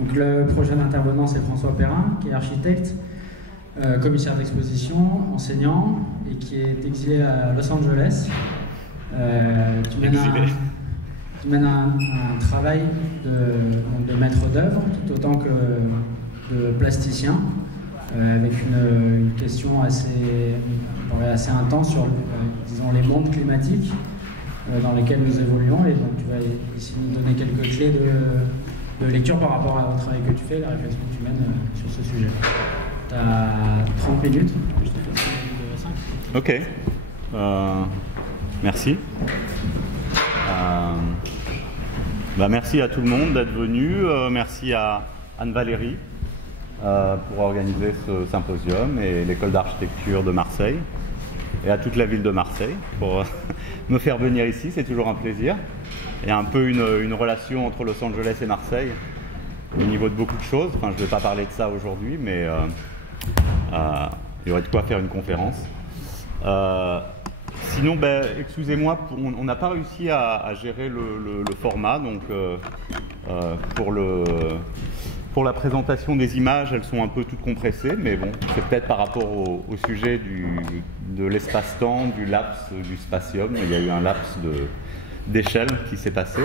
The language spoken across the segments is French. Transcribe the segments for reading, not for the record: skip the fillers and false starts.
Donc le prochain intervenant, c'est François Perrin, qui est architecte, commissaire d'exposition, enseignant, et qui est exilé à Los Angeles. Tu mènes un travail de maître d'œuvre, tout autant que de plasticien, avec une question assez intense sur disons, les mondes climatiques dans lesquels nous évoluons. Et donc tu vas ici nous donner quelques clés de lecture par rapport au travail que tu fais, la réflexion que tu mènes sur ce sujet. Tu as 30 minutes, je te fais une minute de 5. Ok, merci. Merci à tout le monde d'être venu. Merci à Anne-Valérie pour organiser ce symposium et l'école d'architecture de Marseille et à toute la ville de Marseille pour me faire venir ici, c'est toujours un plaisir. Il y a un peu une relation entre Los Angeles et Marseille au niveau de beaucoup de choses. Enfin, je ne vais pas parler de ça aujourd'hui, mais il y aurait de quoi faire une conférence. Sinon, excusez-moi, on n'a pas réussi à gérer le format. Donc, pour la présentation des images, elles sont un peu toutes compressées, mais bon, c'est peut-être par rapport au sujet de l'espace-temps, du laps du spatium. Il y a eu un laps d'échelle qui s'est passé.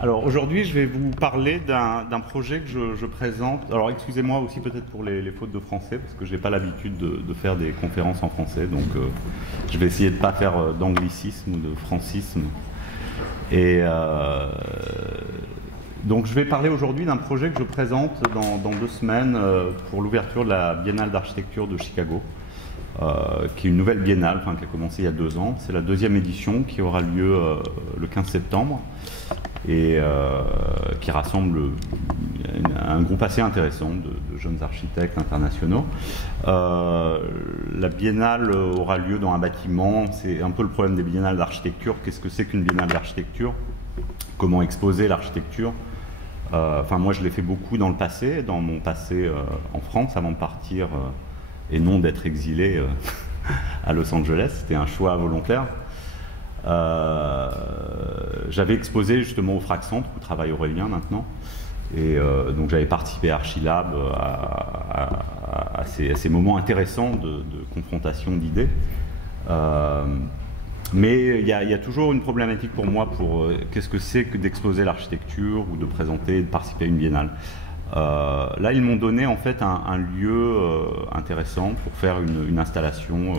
Alors aujourd'hui, je vais vous parler d'un projet que je présente. Alors excusez-moi aussi peut-être pour les fautes de français, parce que je n'ai pas l'habitude de faire des conférences en français, donc je vais essayer de ne pas faire d'anglicisme ou de francisme. Et donc je vais parler aujourd'hui d'un projet que je présente dans 2 semaines pour l'ouverture de la Biennale d'architecture de Chicago, qui est une nouvelle biennale, qui a commencé il y a 2 ans. C'est la 2e édition qui aura lieu le 15 septembre et qui rassemble un groupe assez intéressant de jeunes architectes internationaux. La biennale aura lieu dans un bâtiment. C'est un peu le problème des biennales d'architecture. Qu'est-ce que c'est qu'une biennale d'architecture? Comment exposer l'architecture? Moi, je l'ai fait beaucoup dans le passé, dans mon passé en France, avant de partir et non d'être exilé à Los Angeles. C'était un choix volontaire. J'avais exposé justement au Frac Centre, où travaille Aurélien maintenant, et donc j'avais participé à Archilab, à ces moments intéressants de confrontation d'idées. Mais il y a toujours une problématique pour moi pour qu'est-ce que c'est que d'exposer l'architecture ou de présenter, de participer à une biennale. Là, ils m'ont donné en fait un lieu intéressant pour faire une installation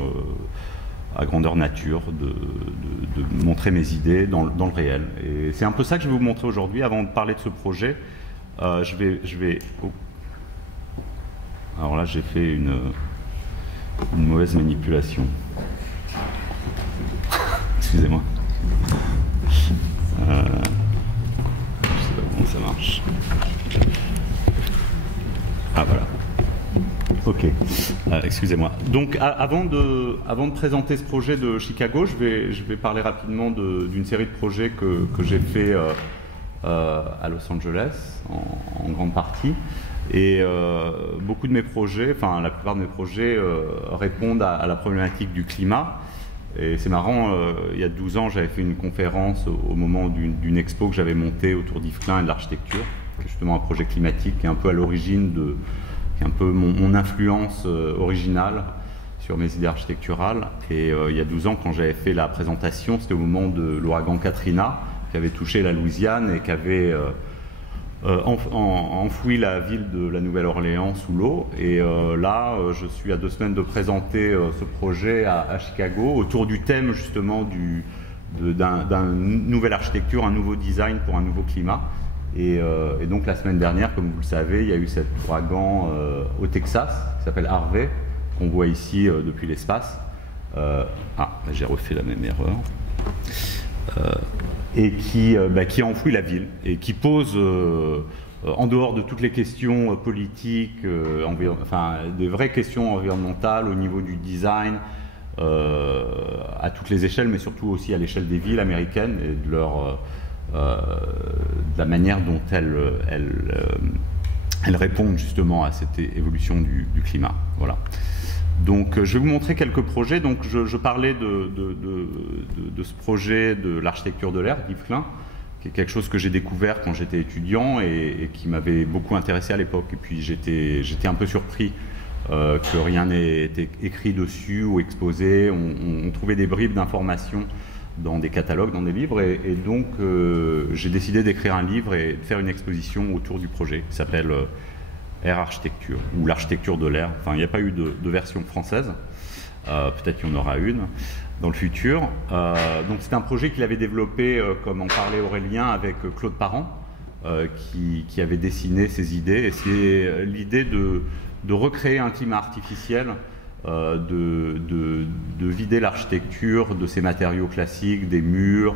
à grandeur nature, de montrer mes idées dans le réel. Et c'est un peu ça que je vais vous montrer aujourd'hui. Avant de parler de ce projet, je vais... Oh. Alors là, j'ai fait une mauvaise manipulation. Excusez-moi. Je sais pas comment ça marche. Ah voilà. Ok. Excusez-moi. Donc avant de présenter ce projet de Chicago, je vais parler rapidement d'une série de projets que j'ai fait à Los Angeles en grande partie. Et beaucoup de mes projets, enfin la plupart de mes projets répondent à la problématique du climat. Et c'est marrant, il y a 12 ans, j'avais fait une conférence au moment d'une expo que j'avais montée autour d'Yves Klein et de l'architecture, qui est justement un projet climatique qui est un peu à l'origine qui est un peu mon influence originale sur mes idées architecturales. Et il y a 12 ans, quand j'avais fait la présentation, c'était au moment de l'ouragan Katrina, qui avait touché la Louisiane et qui avait enfoui la ville de la Nouvelle-Orléans sous l'eau. Et là, je suis à 2 semaines de présenter ce projet à Chicago, autour du thème justement d'une nouvelle architecture, un nouveau design pour un nouveau climat. Et donc la semaine dernière, comme vous le savez, il y a eu cet ouragan au Texas, qui s'appelle Harvey, qu'on voit ici depuis l'espace. J'ai refait la même erreur. Et qui a enfoui la ville et qui pose, en dehors de toutes les questions politiques, des vraies questions environnementales au niveau du design, à toutes les échelles, mais surtout aussi à l'échelle des villes américaines et de la manière dont elles répondent justement à cette évolution du climat. Voilà. Donc je vais vous montrer quelques projets. Donc, je parlais de ce projet de l'architecture de l'air d'Yves Klein, qui est quelque chose que j'ai découvert quand j'étais étudiant et qui m'avait beaucoup intéressé à l'époque. Et puis j'étais un peu surpris que rien n'ait été écrit dessus ou exposé. On trouvait des bribes d'informations dans des catalogues, dans des livres, et donc j'ai décidé d'écrire un livre et de faire une exposition autour du projet qui s'appelle Air Architecture, ou l'architecture de l'air. Enfin, il n'y a pas eu de version française, peut-être qu'il y en aura une dans le futur. Donc c'est un projet qu'il avait développé, comme en parlait Aurélien, avec Claude Parent, qui avait dessiné ses idées, et c'est l'idée de recréer un climat artificiel, de vider l'architecture de ses matériaux classiques, des murs,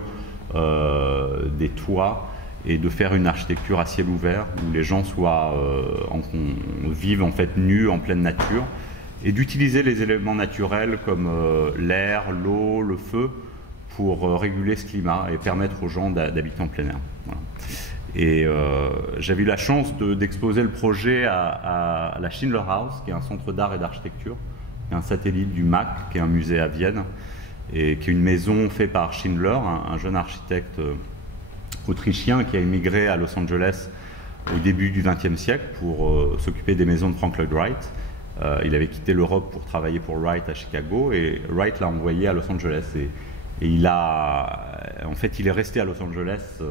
des toits, et de faire une architecture à ciel ouvert où les gens vivent en fait nus en pleine nature, et d'utiliser les éléments naturels comme l'air, l'eau, le feu pour réguler ce climat et permettre aux gens d'habiter en plein air. Voilà. Et j'avais eu la chance d'exposer le projet à la Schindler House, qui est un centre d'art et d'architecture, qui est un satellite du MAC, qui est un musée à Vienne, et qui est une maison faite par Schindler, un jeune architecte autrichien qui a immigré à Los Angeles au début du XXe siècle pour s'occuper des maisons de Frank Lloyd Wright. Il avait quitté l'Europe pour travailler pour Wright à Chicago, et Wright l'a envoyé à Los Angeles. Et il est resté à Los Angeles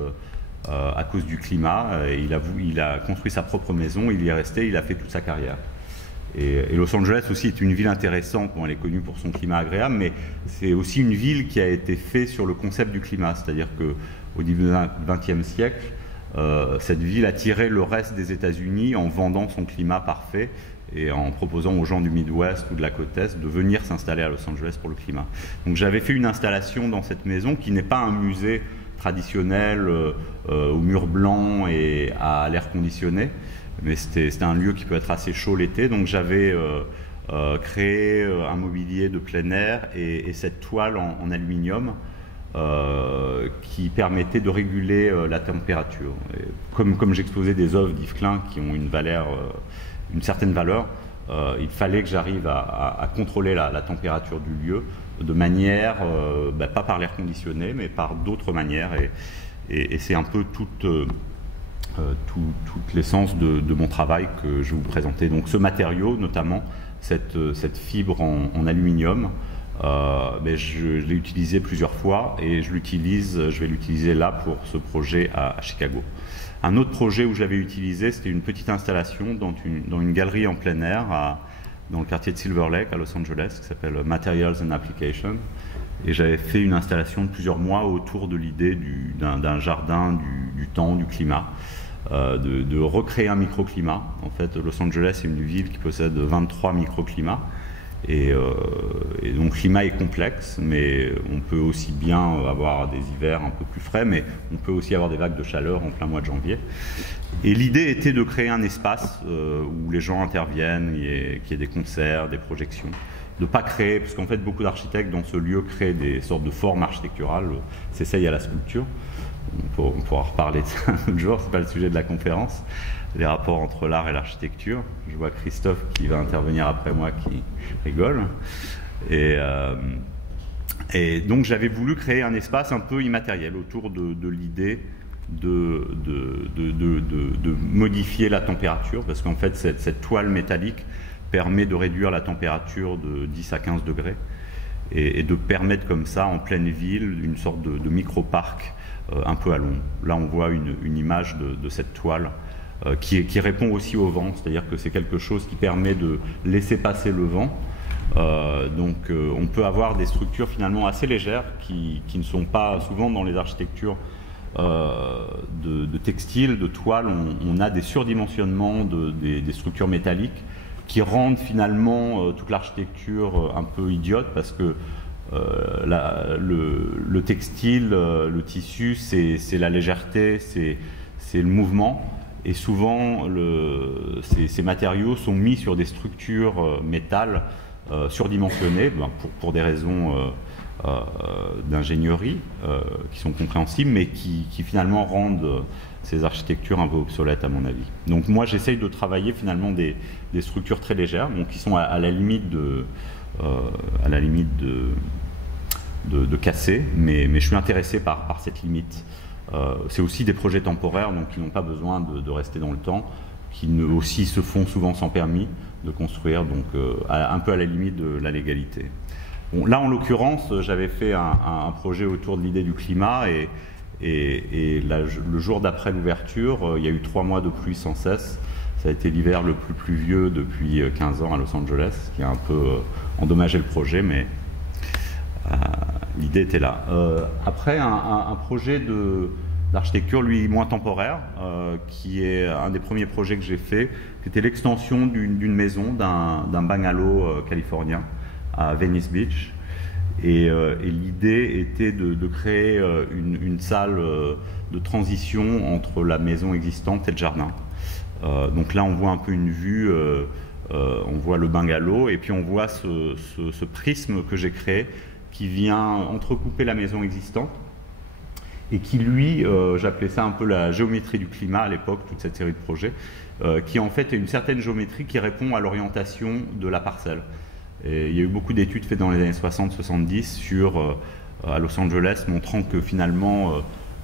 à cause du climat. Et il a construit sa propre maison, il y est resté, il a fait toute sa carrière. Et Los Angeles aussi est une ville intéressante. Bon, elle est connue pour son climat agréable, mais c'est aussi une ville qui a été faite sur le concept du climat. C'est-à-dire qu'au début du XXe siècle, cette ville attirait le reste des États-Unis en vendant son climat parfait et en proposant aux gens du Midwest ou de la côte Est de venir s'installer à Los Angeles pour le climat. Donc j'avais fait une installation dans cette maison qui n'est pas un musée traditionnel aux murs blancs et à l'air conditionné, mais c'était un lieu qui peut être assez chaud l'été. Donc j'avais créé un mobilier de plein air et cette toile en aluminium qui permettait de réguler la température. Et comme j'exposais des œuvres d'Yves Klein qui ont une certaine valeur, il fallait que j'arrive à contrôler la température du lieu de manière, pas par l'air conditionné, mais par d'autres manières. Et c'est un peu toute l'essence de mon travail que je vais vous présenter. Donc ce matériau, notamment cette fibre en aluminium, je l'ai utilisé plusieurs fois, et je vais l'utiliser là pour ce projet à Chicago. Un autre projet où j'avais utilisé, c'était une petite installation dans une galerie en plein air dans le quartier de Silver Lake à Los Angeles, qui s'appelle Materials and Application. Et j'avais fait une installation de plusieurs mois autour de l'idée d'un jardin, du temps, du climat, de recréer un microclimat. En fait, Los Angeles est une ville qui possède 23 microclimats. Et donc le climat est complexe, mais on peut aussi bien avoir des hivers un peu plus frais, mais on peut aussi avoir des vagues de chaleur en plein mois de janvier. Et l'idée était de créer un espace où les gens interviennent, qu'il y ait des concerts, des projections. De ne pas créer, parce qu'en fait beaucoup d'architectes dans ce lieu créent des sortes de formes architecturales, s'essayent à la sculpture. On pourra reparler de ça un autre jour, c'est pas le sujet de la conférence. Les rapports entre l'art et l'architecture. Je vois Christophe qui va intervenir après moi qui rigole. Et donc j'avais voulu créer un espace un peu immatériel autour de l'idée de modifier la température, parce qu'en fait cette toile métallique permet de réduire la température de 10 à 15 degrés et de permettre comme ça en pleine ville une sorte de micro-parc un peu à l'ombre. Là on voit une image de cette toile qui répond aussi au vent, c'est-à-dire que c'est quelque chose qui permet de laisser passer le vent. Donc on peut avoir des structures finalement assez légères qui ne sont pas souvent dans les architectures de textiles, de toiles. On a des surdimensionnements des structures métalliques qui rendent finalement toute l'architecture un peu idiote, parce que le textile, le tissu, c'est la légèreté, c'est le mouvement. Et souvent, ces matériaux sont mis sur des structures métal surdimensionnées, pour des raisons d'ingénierie qui sont compréhensibles, mais qui finalement rendent ces architectures un peu obsolètes à mon avis. Donc moi, j'essaye de travailler finalement des structures très légères, donc qui sont à la limite de casser, mais je suis intéressé par cette limite. C'est aussi des projets temporaires, donc qui n'ont pas besoin de rester dans le temps, qui aussi se font souvent sans permis de construire, donc un peu à la limite de la légalité. Bon, là, en l'occurrence, j'avais fait un projet autour de l'idée du climat et le jour d'après l'ouverture, il y a eu 3 mois de pluie sans cesse. Ça a été l'hiver le plus pluvieux depuis 15 ans à Los Angeles, ce qui a un peu endommagé le projet, mais l'idée était là. Après, un projet d'architecture, lui, moins temporaire, qui est un des premiers projets que j'ai fait, qui était l'extension d'une maison, d'un bungalow californien à Venice Beach. Et l'idée était de créer une salle de transition entre la maison existante et le jardin. Donc là, on voit un peu une vue, on voit le bungalow, et puis on voit ce prisme que j'ai créé, qui vient entrecouper la maison existante, et qui, lui, j'appelais ça un peu la géométrie du climat à l'époque, toute cette série de projets, qui en fait est une certaine géométrie qui répond à l'orientation de la parcelle. Et il y a eu beaucoup d'études faites dans les années 60-70 à Los Angeles, montrant que finalement,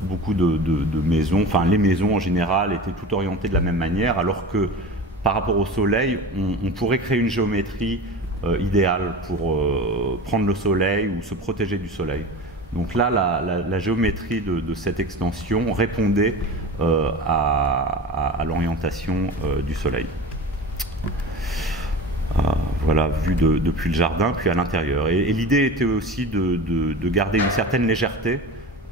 beaucoup de maisons, enfin les maisons en général, étaient toutes orientées de la même manière, alors que par rapport au soleil, on pourrait créer une géométrie idéale pour prendre le soleil ou se protéger du soleil. Donc là, la géométrie de cette extension répondait à l'orientation du soleil. Voilà, vu depuis le jardin, puis à l'intérieur. Et l'idée était aussi de garder une certaine légèreté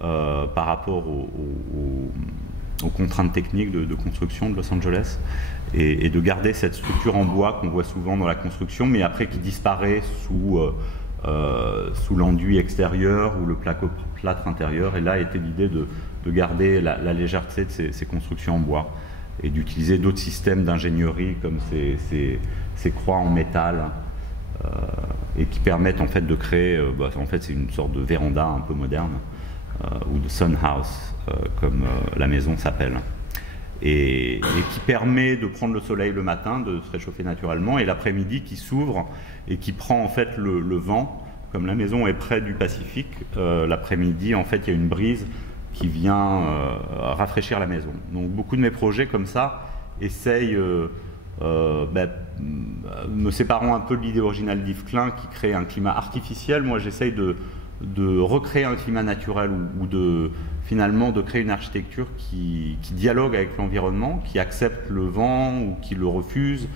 par rapport aux contraintes techniques de construction de Los Angeles, et de garder cette structure en bois qu'on voit souvent dans la construction, mais après qui disparaît sous l'enduit extérieur ou le plâtre intérieur. Et là était l'idée de garder la légèreté de ces constructions en bois, et d'utiliser d'autres systèmes d'ingénierie comme ces croix en métal, et qui permettent en fait de créer, en fait c'est une sorte de véranda un peu moderne, ou de sun house, comme la maison s'appelle, et qui permet de prendre le soleil le matin, de se réchauffer naturellement, et l'après-midi qui s'ouvre et qui prend en fait le vent. Comme la maison est près du Pacifique, l'après-midi en fait il y a une brise qui vient rafraîchir la maison. Donc beaucoup de mes projets comme ça essayent, me séparant un peu de l'idée originale d'Yves Klein qui crée un climat artificiel. Moi j'essaye de recréer un climat naturel, ou finalement de créer une architecture qui dialogue avec l'environnement, qui accepte le vent ou qui le refuse,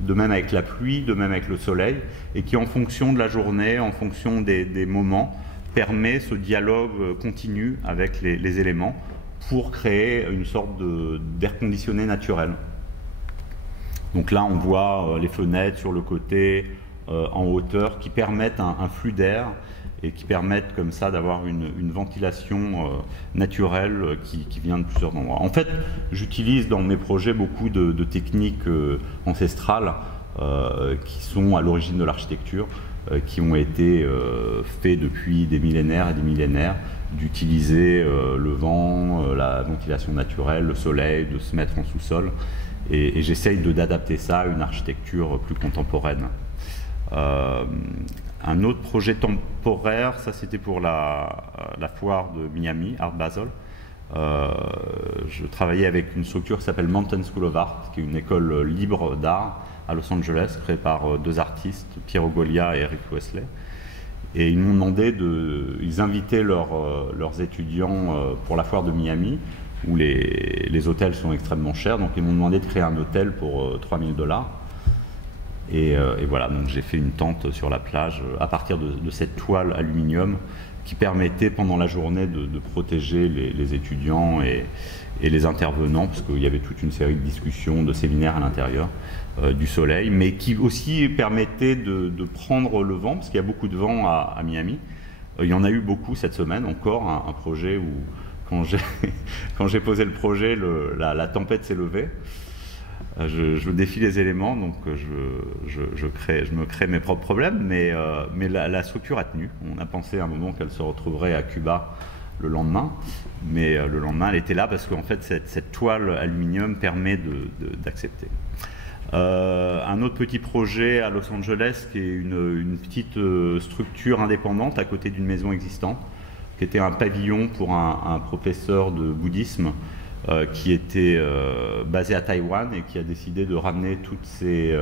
de même avec la pluie, de même avec le soleil, et qui en fonction de la journée, en fonction des moments, permet ce dialogue continu avec les éléments pour créer une sorte d'air conditionné naturel. Donc là on voit les fenêtres sur le côté, en hauteur, qui permettent un flux d'air, et qui permettent comme ça d'avoir une ventilation naturelle qui vient de plusieurs endroits. En fait, j'utilise dans mes projets beaucoup de techniques ancestrales qui sont à l'origine de l'architecture, qui ont été faits depuis des millénaires et des millénaires, d'utiliser le vent, la ventilation naturelle, le soleil, de se mettre en sous-sol, et j'essaye d'adapter ça à une architecture plus contemporaine. Un autre projet temporaire, ça c'était pour la foire de Miami, Art Basel. Je travaillais avec une structure qui s'appelle Mountain School of Art, qui est une école libre d'art à Los Angeles, créée par 2 artistes, Piero Goglia et Eric Wesley. Et ils m'ont demandé ils invitaient leurs étudiants pour la foire de Miami, où les hôtels sont extrêmement chers, donc ils m'ont demandé de créer un hôtel pour $3000. Et voilà, donc j'ai fait une tente sur la plage à partir de cette toile aluminium qui permettait pendant la journée de protéger les étudiants et les intervenants, parce qu'il y avait toute une série de discussions, de séminaires à l'intérieur du soleil, mais qui aussi permettait de prendre le vent, parce qu'il y a beaucoup de vent à Miami. Il y en a eu beaucoup cette semaine, encore un projet où quand j'ai posé le projet, la tempête s'est levée. Je défie les éléments, donc je me crée mes propres problèmes, mais la structure a tenu. On a pensé à un moment qu'elle se retrouverait à Cuba le lendemain, mais le lendemain elle était là parce qu'en fait cette toile aluminium permet d'accepter. Un autre petit projet à Los Angeles qui est une petite structure indépendante à côté d'une maison existante, qui était un pavillon pour un professeur de bouddhisme qui était basé à Taïwan et qui a décidé de ramener toutes ces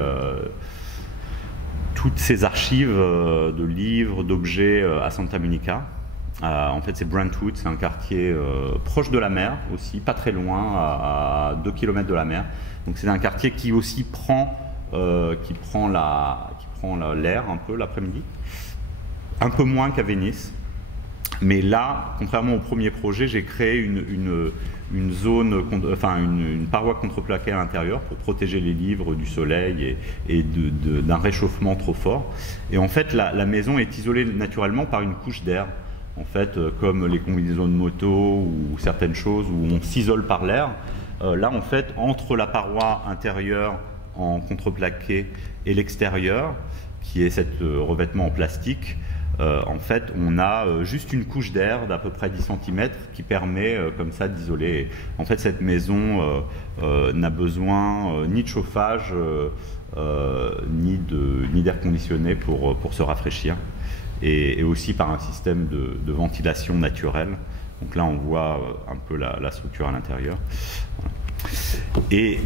archives de livres, d'objets à Santa Monica. En fait, c'est Brentwood, c'est un quartier proche de la mer aussi, pas très loin, à 2 km de la mer. Donc c'est un quartier qui aussi prend l'air un peu l'après-midi, un peu moins qu'à Venise. Mais là, contrairement au premier projet, j'ai créé une zone, enfin une paroi contreplaquée à l'intérieur pour protéger les livres du soleil et d'un réchauffement trop fort. Et en fait, la maison est isolée naturellement par une couche d'air. En fait, comme les combinaisons de moto ou certaines choses où on s'isole par l'air, là, en fait, entre la paroi intérieure en contreplaqué et l'extérieur, qui est cette revêtement en plastique, en fait, on a juste une couche d'air d'à peu près 10 cm qui permet comme ça d'isoler. En fait, cette maison n'a besoin ni de chauffage, ni d'air conditionné pour se rafraîchir, et aussi par un système de ventilation naturelle. Donc là, on voit un peu la structure à l'intérieur. Et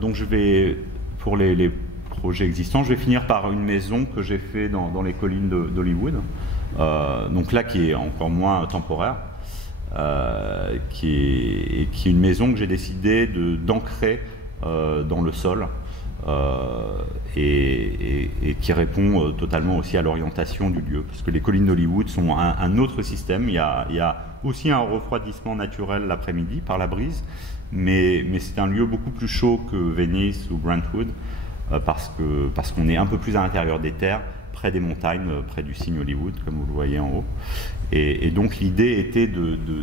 donc, je vais, pour les projets existants, je vais finir par une maison que j'ai fait dans les collines d'Hollywood, donc là qui est encore moins temporaire, qui est une maison que j'ai décidé d'ancrer dans le sol, et qui répond totalement aussi à l'orientation du lieu, parce que les collines d'Hollywood sont un autre système. Il y a aussi un refroidissement naturel l'après-midi par la brise, mais c'est un lieu beaucoup plus chaud que Venice ou Brentwood, parce qu'on est un peu plus à l'intérieur des terres, près des montagnes, près du signe Hollywood, comme vous le voyez en haut. Et donc l'idée était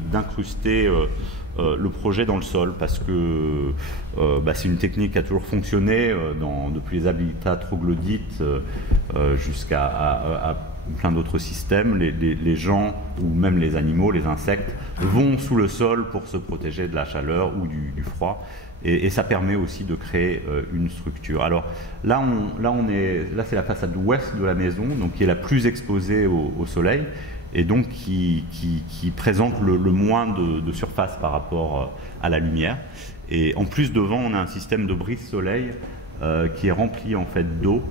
d'incruster le projet dans le sol, parce que c'est une technique qui a toujours fonctionné depuis les habitats troglodytes jusqu'à plein d'autres systèmes. Les gens, ou même les animaux, les insectes, vont sous le sol pour se protéger de la chaleur ou du froid. Et ça permet aussi de créer une structure. Alors là, c'est la façade ouest de la maison, donc qui est la plus exposée au soleil, et donc qui présente le moins de surface par rapport à la lumière. Et en plus, devant, on a un système de brise-soleil qui est rempli en fait d'eau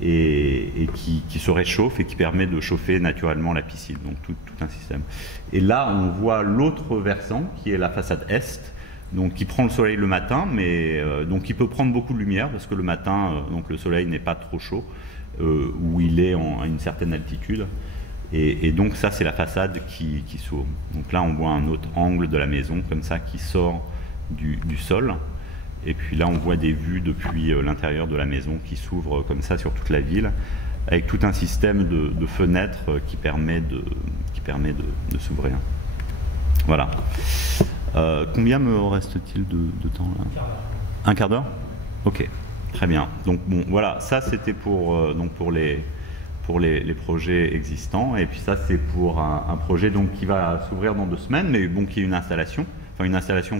et qui se réchauffe et qui permet de chauffer naturellement la piscine. Donc tout un système. Et là, on voit l'autre versant qui est la façade est, donc qui prend le soleil le matin, mais donc qui peut prendre beaucoup de lumière, parce que le matin, donc le soleil n'est pas trop chaud, où il est à une certaine altitude. Et donc ça, c'est la façade qui s'ouvre. Donc là, on voit un autre angle de la maison, comme ça, qui sort du sol. Et puis là, on voit des vues depuis l'intérieur de la maison qui s'ouvrent comme ça sur toute la ville, avec tout un système de fenêtres qui permet de s'ouvrir. Voilà. Combien me reste-t-il de temps là ? Un quart d'heure ? Ok, très bien. Donc bon, voilà, ça c'était pour les projets existants, et puis ça c'est pour un projet donc qui va s'ouvrir dans 2 semaines, mais bon, qui est une installation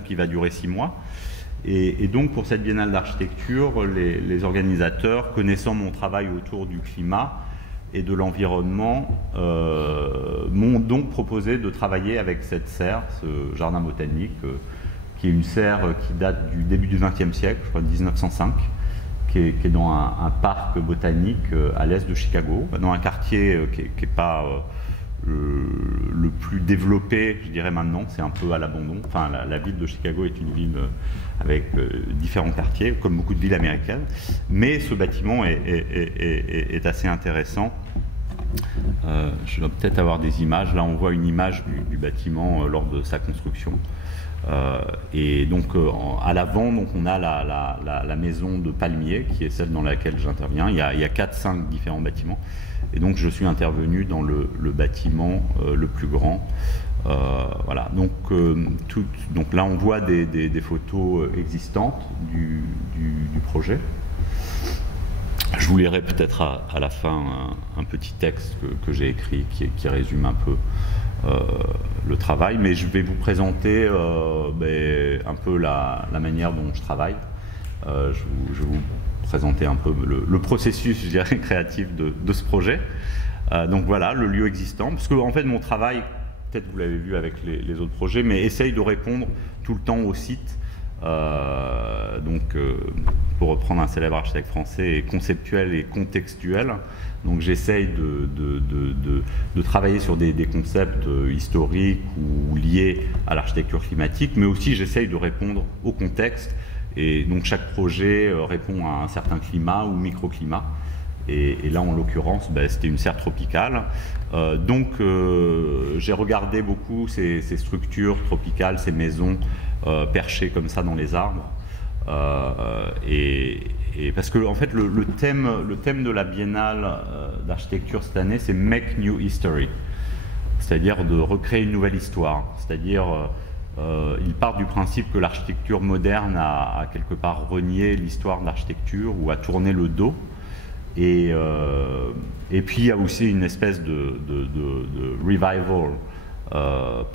qui va durer 6 mois. Et donc pour cette biennale d'architecture, les organisateurs, connaissant mon travail autour du climat et de l'environnement, m'ont donc proposé de travailler avec cette serre, ce jardin botanique, qui est une serre qui date du début du XXe siècle, je crois 1905, qui est dans un parc botanique à l'est de Chicago, dans un quartier qui n'est pas le plus développé, je dirais maintenant, c'est un peu à l'abandon. Enfin, la ville de Chicago est une ville avec différents quartiers, comme beaucoup de villes américaines, mais ce bâtiment est assez intéressant. Je dois peut-être avoir des images. Là, on voit une image du bâtiment lors de sa construction. Et donc, à l'avant, donc, on a la maison de palmier, qui est celle dans laquelle j'interviens. Il y a 4-5 différents bâtiments. Et donc, je suis intervenu dans le bâtiment le plus grand. Voilà. Donc là, on voit des photos existantes du projet. Je vous lirai peut-être à la fin un petit texte que j'ai écrit qui résume un peu le travail, mais je vais vous présenter un peu la manière dont je travaille. Je vais vous présenter un peu le processus, je dirais, créatif de ce projet. Donc voilà, le lieu existant, parce que en fait mon travail peut-être vous l'avez vu avec les autres projets, mais essaye de répondre tout le temps au site. Pour reprendre un célèbre architecte français, conceptuel et contextuel. Donc j'essaye de travailler sur des concepts historiques ou liés à l'architecture climatique, mais aussi j'essaye de répondre au contexte. Et donc chaque projet répond à un certain climat ou microclimat. Et là, en l'occurrence, c'était une serre tropicale. J'ai regardé beaucoup ces structures tropicales, ces maisons perchées comme ça dans les arbres. Parce que en fait, le thème de la Biennale d'architecture cette année, c'est Make New History, c'est-à-dire de recréer une nouvelle histoire. C'est-à-dire, il part du principe que l'architecture moderne a quelque part renié l'histoire de l'architecture ou a tourné le dos. Et puis il y a aussi une espèce de revival,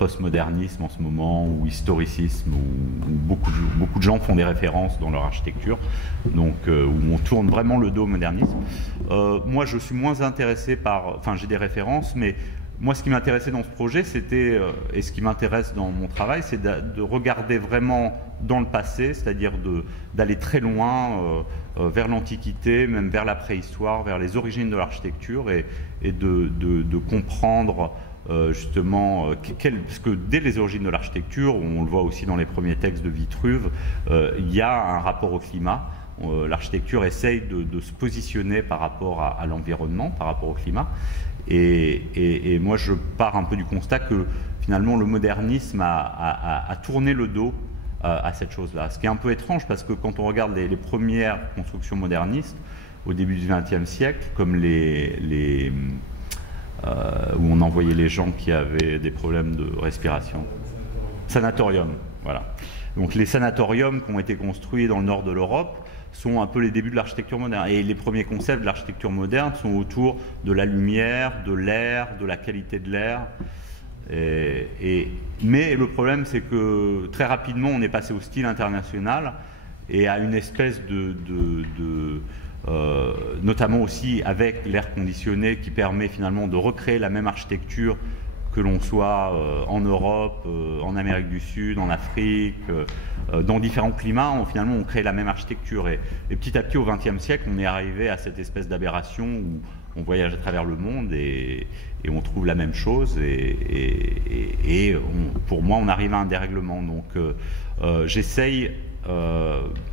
postmodernisme en ce moment, ou historicisme, où beaucoup de gens font des références dans leur architecture, donc où on tourne vraiment le dos au modernisme. Moi, je suis moins intéressé enfin, j'ai des références, mais moi, ce qui m'intéressait dans ce projet, c'était, et ce qui m'intéresse dans mon travail, c'est de regarder vraiment dans le passé, c'est-à-dire d'aller très loin, vers l'Antiquité, même vers la préhistoire, vers les origines de l'architecture, et de comprendre justement, parce que dès les origines de l'architecture, on le voit aussi dans les premiers textes de Vitruve, il y a un rapport au climat. L'architecture essaye de se positionner par rapport à l'environnement, par rapport au climat. Et moi, je pars un peu du constat que finalement le modernisme a tourné le dos à cette chose-là. Ce qui est un peu étrange, parce que quand on regarde les premières constructions modernistes au début du XXe siècle, comme où on envoyait les gens qui avaient des problèmes de respiration. Sanatorium, voilà. Donc les sanatoriums qui ont été construits dans le nord de l'Europe sont un peu les débuts de l'architecture moderne. Et les premiers concepts de l'architecture moderne sont autour de la lumière, de l'air, de la qualité de l'air. Mais le problème, c'est que très rapidement, on est passé au style international et à une espèce notamment aussi avec l'air conditionné qui permet finalement de recréer la même architecture que l'on soit en Europe, en Amérique du Sud, en Afrique, dans différents climats, finalement on crée la même architecture. Et petit à petit au XXe siècle, on est arrivé à cette espèce d'aberration où on voyage à travers le monde et on trouve la même chose. Pour moi, on arrive à un dérèglement. Donc j'essaye,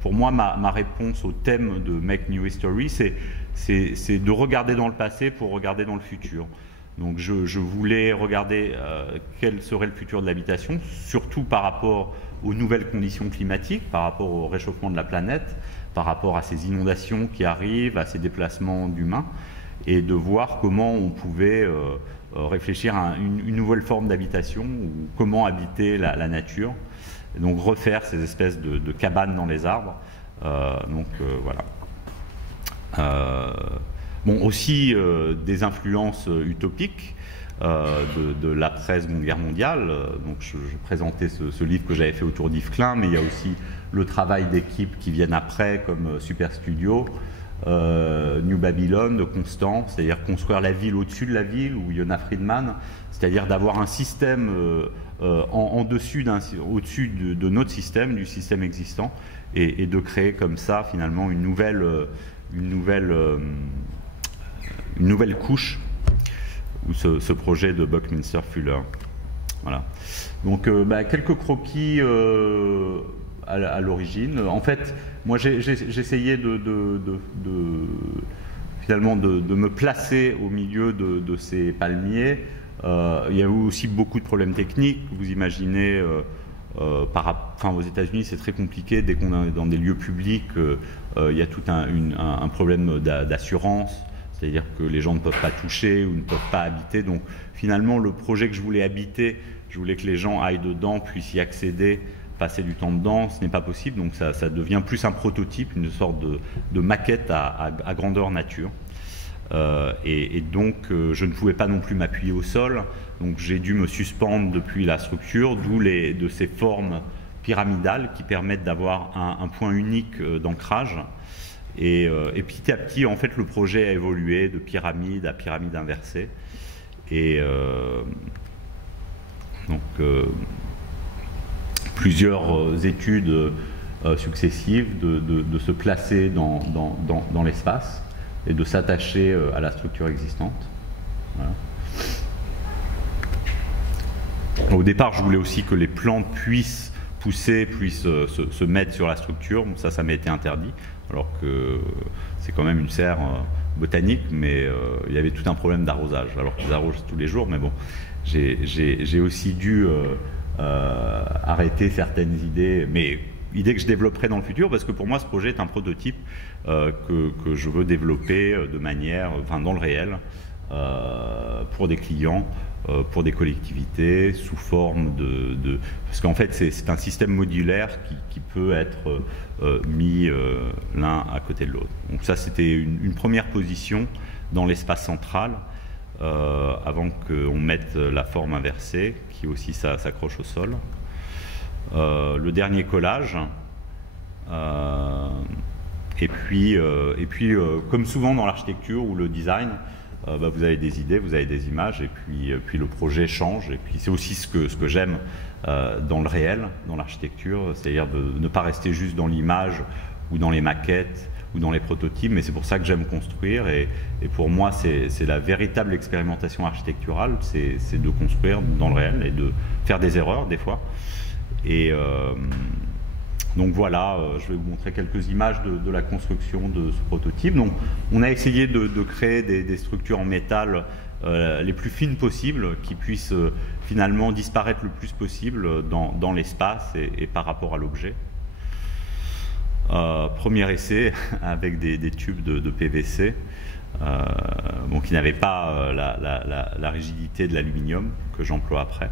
pour moi, ma réponse au thème de Make New History, c'est de regarder dans le passé pour regarder dans le futur. Donc je voulais regarder quel serait le futur de l'habitation, surtout par rapport aux nouvelles conditions climatiques, par rapport au réchauffement de la planète, par rapport à ces inondations qui arrivent, à ces déplacements d'humains, et de voir comment on pouvait réfléchir à une nouvelle forme d'habitation, ou comment habiter la nature, et donc refaire ces espèces de cabanes dans les arbres. Voilà. Bon, aussi des influences utopiques de l'après-Seconde Guerre mondiale. Donc je présentais ce livre que j'avais fait autour d'Yves Klein, mais il y a aussi le travail d'équipes qui viennent après, comme Super Studio, New Babylon de Constant, c'est-à-dire construire la ville au-dessus de la ville, ou Yona Friedman, c'est-à-dire d'avoir un système au-dessus de notre système, du système existant, et de créer comme ça finalement une nouvelle couche, ou ce projet de Buckminster Fuller. Voilà. Donc quelques croquis à l'origine. En fait, moi j'essayais finalement de me placer au milieu de ces palmiers. Il y a eu aussi beaucoup de problèmes techniques. Vous imaginez, aux États-Unis, c'est très compliqué. Dès qu'on est dans des lieux publics, il y a tout un problème d'assurance. C'est-à-dire que les gens ne peuvent pas toucher ou ne peuvent pas habiter. Donc finalement, le projet que je voulais habiter, je voulais que les gens aillent dedans, puissent y accéder, passer du temps dedans. Ce n'est pas possible, donc ça devient plus un prototype, une sorte de maquette à grandeur nature. Et donc je ne pouvais pas non plus m'appuyer au sol, donc j'ai dû me suspendre depuis la structure, d'où de ces formes pyramidales qui permettent d'avoir un point unique d'ancrage. Et petit à petit, en fait, le projet a évolué de pyramide à pyramide inversée. Et Donc plusieurs études successives de se placer dans l'espace et de s'attacher à la structure existante. Voilà. Au départ, je voulais aussi que les plantes puissent pousser, puissent se mettre sur la structure. Bon, ça m'a été interdit, alors que c'est quand même une serre botanique, mais il y avait tout un problème d'arrosage, alors qu'ils arrosent tous les jours. Mais bon, j'ai aussi dû arrêter certaines idées, mais idées que je développerai dans le futur, parce que pour moi, ce projet est un prototype que je veux développer de manière, enfin, dans le réel, pour des clients, pour des collectivités, sous forme parce qu'en fait c'est un système modulaire qui peut être mis l'un à côté de l'autre. Donc ça, c'était une première position dans l'espace central, avant qu'on mette la forme inversée, qui aussi s'accroche au sol. Le dernier collage, et puis comme souvent dans l'architecture ou le design, vous avez des idées, vous avez des images, et puis le projet change. Et puis c'est aussi ce que j'aime dans le réel, dans l'architecture, c'est-à-dire de ne pas rester juste dans l'image ou dans les maquettes ou dans les prototypes, mais c'est pour ça que j'aime construire. Et pour moi, c'est la véritable expérimentation architecturale, c'est de construire dans le réel et de faire des erreurs des fois. Et donc voilà, je vais vous montrer quelques images de la construction de ce prototype. Donc, on a essayé de créer des structures en métal les plus fines possibles, qui puissent finalement disparaître le plus possible dans l'espace et par rapport à l'objet. Premier essai avec des tubes de PVC, qui n'avaient pas la rigidité de l'aluminium que j'emploie après.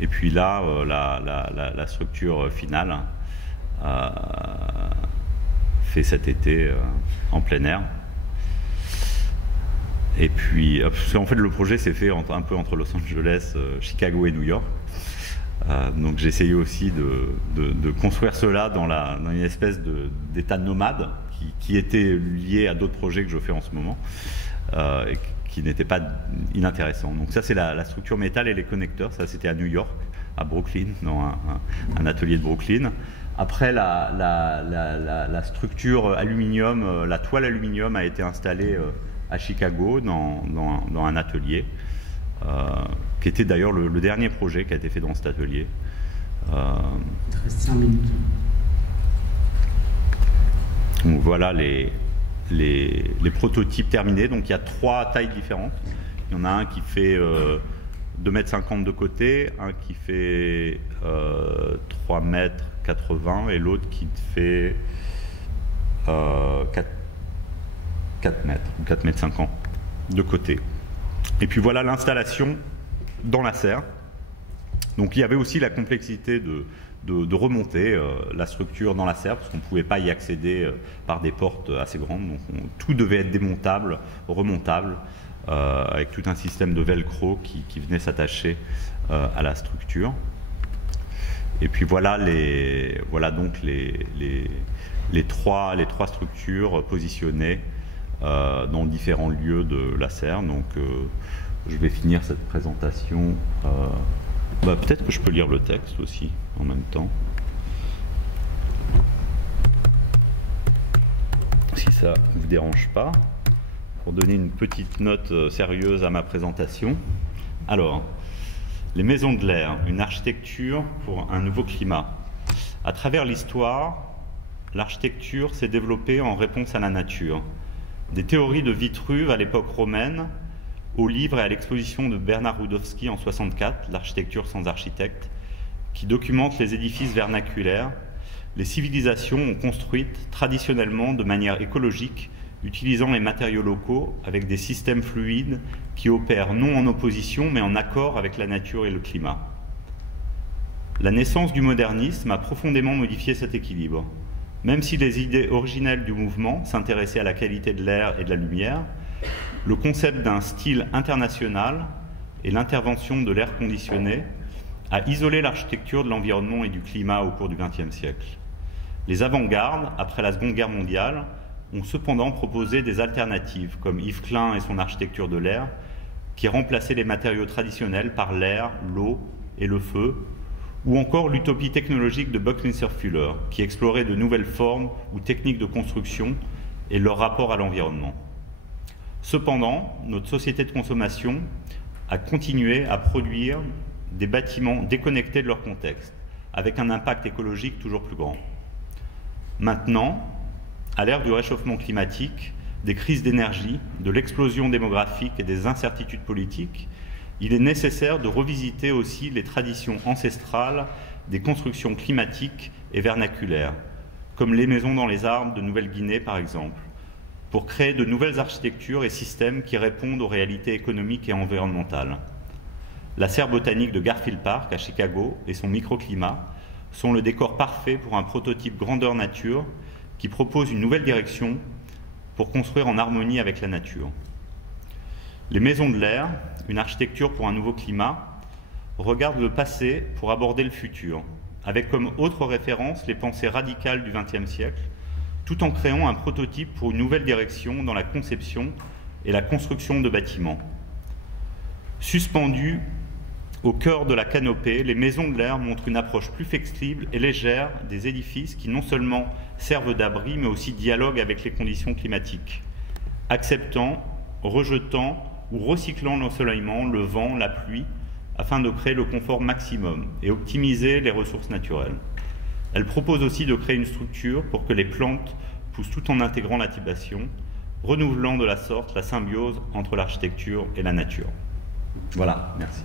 Et puis là, la structure finale, fait cet été en plein air. Et puis, en fait, le projet s'est fait un peu entre Los Angeles, Chicago et New York. Donc j'ai essayé aussi de construire cela dans une espèce d'état nomade qui était lié à d'autres projets que je fais en ce moment, et qui n'étaient pas inintéressants. Donc ça, c'est la structure métal et les connecteurs. Ça, c'était à New York, à Brooklyn, dans un atelier de Brooklyn. Après, la structure aluminium, la toile aluminium a été installée à Chicago dans un atelier, qui était d'ailleurs le dernier projet qui a été fait dans cet atelier. Il reste 5 minutes. Donc voilà les prototypes terminés. Donc il y a 3 tailles différentes. Il y en a un qui fait 2,50 m de côté, un qui fait 3,80 m et l'autre qui fait 4 mètres ou 4,50 m de côté. Et puis voilà l'installation dans la serre. Donc il y avait aussi la complexité de remonter la structure dans la serre, parce qu'on ne pouvait pas y accéder par des portes assez grandes. Donc tout devait être démontable, remontable, avec tout un système de velcro qui venait s'attacher à la structure. Et puis voilà donc les trois structures positionnées dans différents lieux de la serre. Donc je vais finir cette présentation. Peut-être que je peux lire le texte aussi en même temps, si ça ne vous dérange pas, pour donner une petite note sérieuse à ma présentation. Alors, les maisons de l'air, une architecture pour un nouveau climat. À travers l'histoire, l'architecture s'est développée en réponse à la nature. Des théories de Vitruve à l'époque romaine, au livre et à l'exposition de Bernard Rudowski en 1964, L'architecture sans architecte, qui documente les édifices vernaculaires, les civilisations ont construit traditionnellement de manière écologique, utilisant les matériaux locaux avec des systèmes fluides qui opèrent non en opposition mais en accord avec la nature et le climat. La naissance du modernisme a profondément modifié cet équilibre. Même si les idées originelles du mouvement s'intéressaient à la qualité de l'air et de la lumière, le concept d'un style international et l'intervention de l'air conditionné a isolé l'architecture de l'environnement et du climat au cours du XXe siècle. Les avant-gardes, après la Seconde Guerre mondiale, ont cependant proposé des alternatives, comme Yves Klein et son architecture de l'air, qui remplaçaient les matériaux traditionnels par l'air, l'eau et le feu, ou encore l'utopie technologique de Buckminster-Fuller, qui explorait de nouvelles formes ou techniques de construction et leur rapport à l'environnement. Cependant, notre société de consommation a continué à produire des bâtiments déconnectés de leur contexte, avec un impact écologique toujours plus grand. Maintenant, à l'ère du réchauffement climatique, des crises d'énergie, de l'explosion démographique et des incertitudes politiques, il est nécessaire de revisiter aussi les traditions ancestrales des constructions climatiques et vernaculaires, comme les maisons dans les arbres de Nouvelle-Guinée par exemple, pour créer de nouvelles architectures et systèmes qui répondent aux réalités économiques et environnementales. La serre botanique de Garfield Park à Chicago et son microclimat sont le décor parfait pour un prototype grandeur nature qui propose une nouvelle direction pour construire en harmonie avec la nature. Les maisons de l'air, une architecture pour un nouveau climat, regardent le passé pour aborder le futur, avec comme autre référence les pensées radicales du XXe siècle, tout en créant un prototype pour une nouvelle direction dans la conception et la construction de bâtiments. Suspendues au cœur de la canopée, les maisons de l'air montrent une approche plus flexible et légère des édifices qui non seulement servent d'abri, mais aussi dialoguent avec les conditions climatiques, acceptant, rejetant ou recyclant l'ensoleillement, le vent, la pluie, afin de créer le confort maximum et optimiser les ressources naturelles. Elle propose aussi de créer une structure pour que les plantes poussent tout en intégrant l'habitation, renouvelant de la sorte la symbiose entre l'architecture et la nature. Voilà, merci.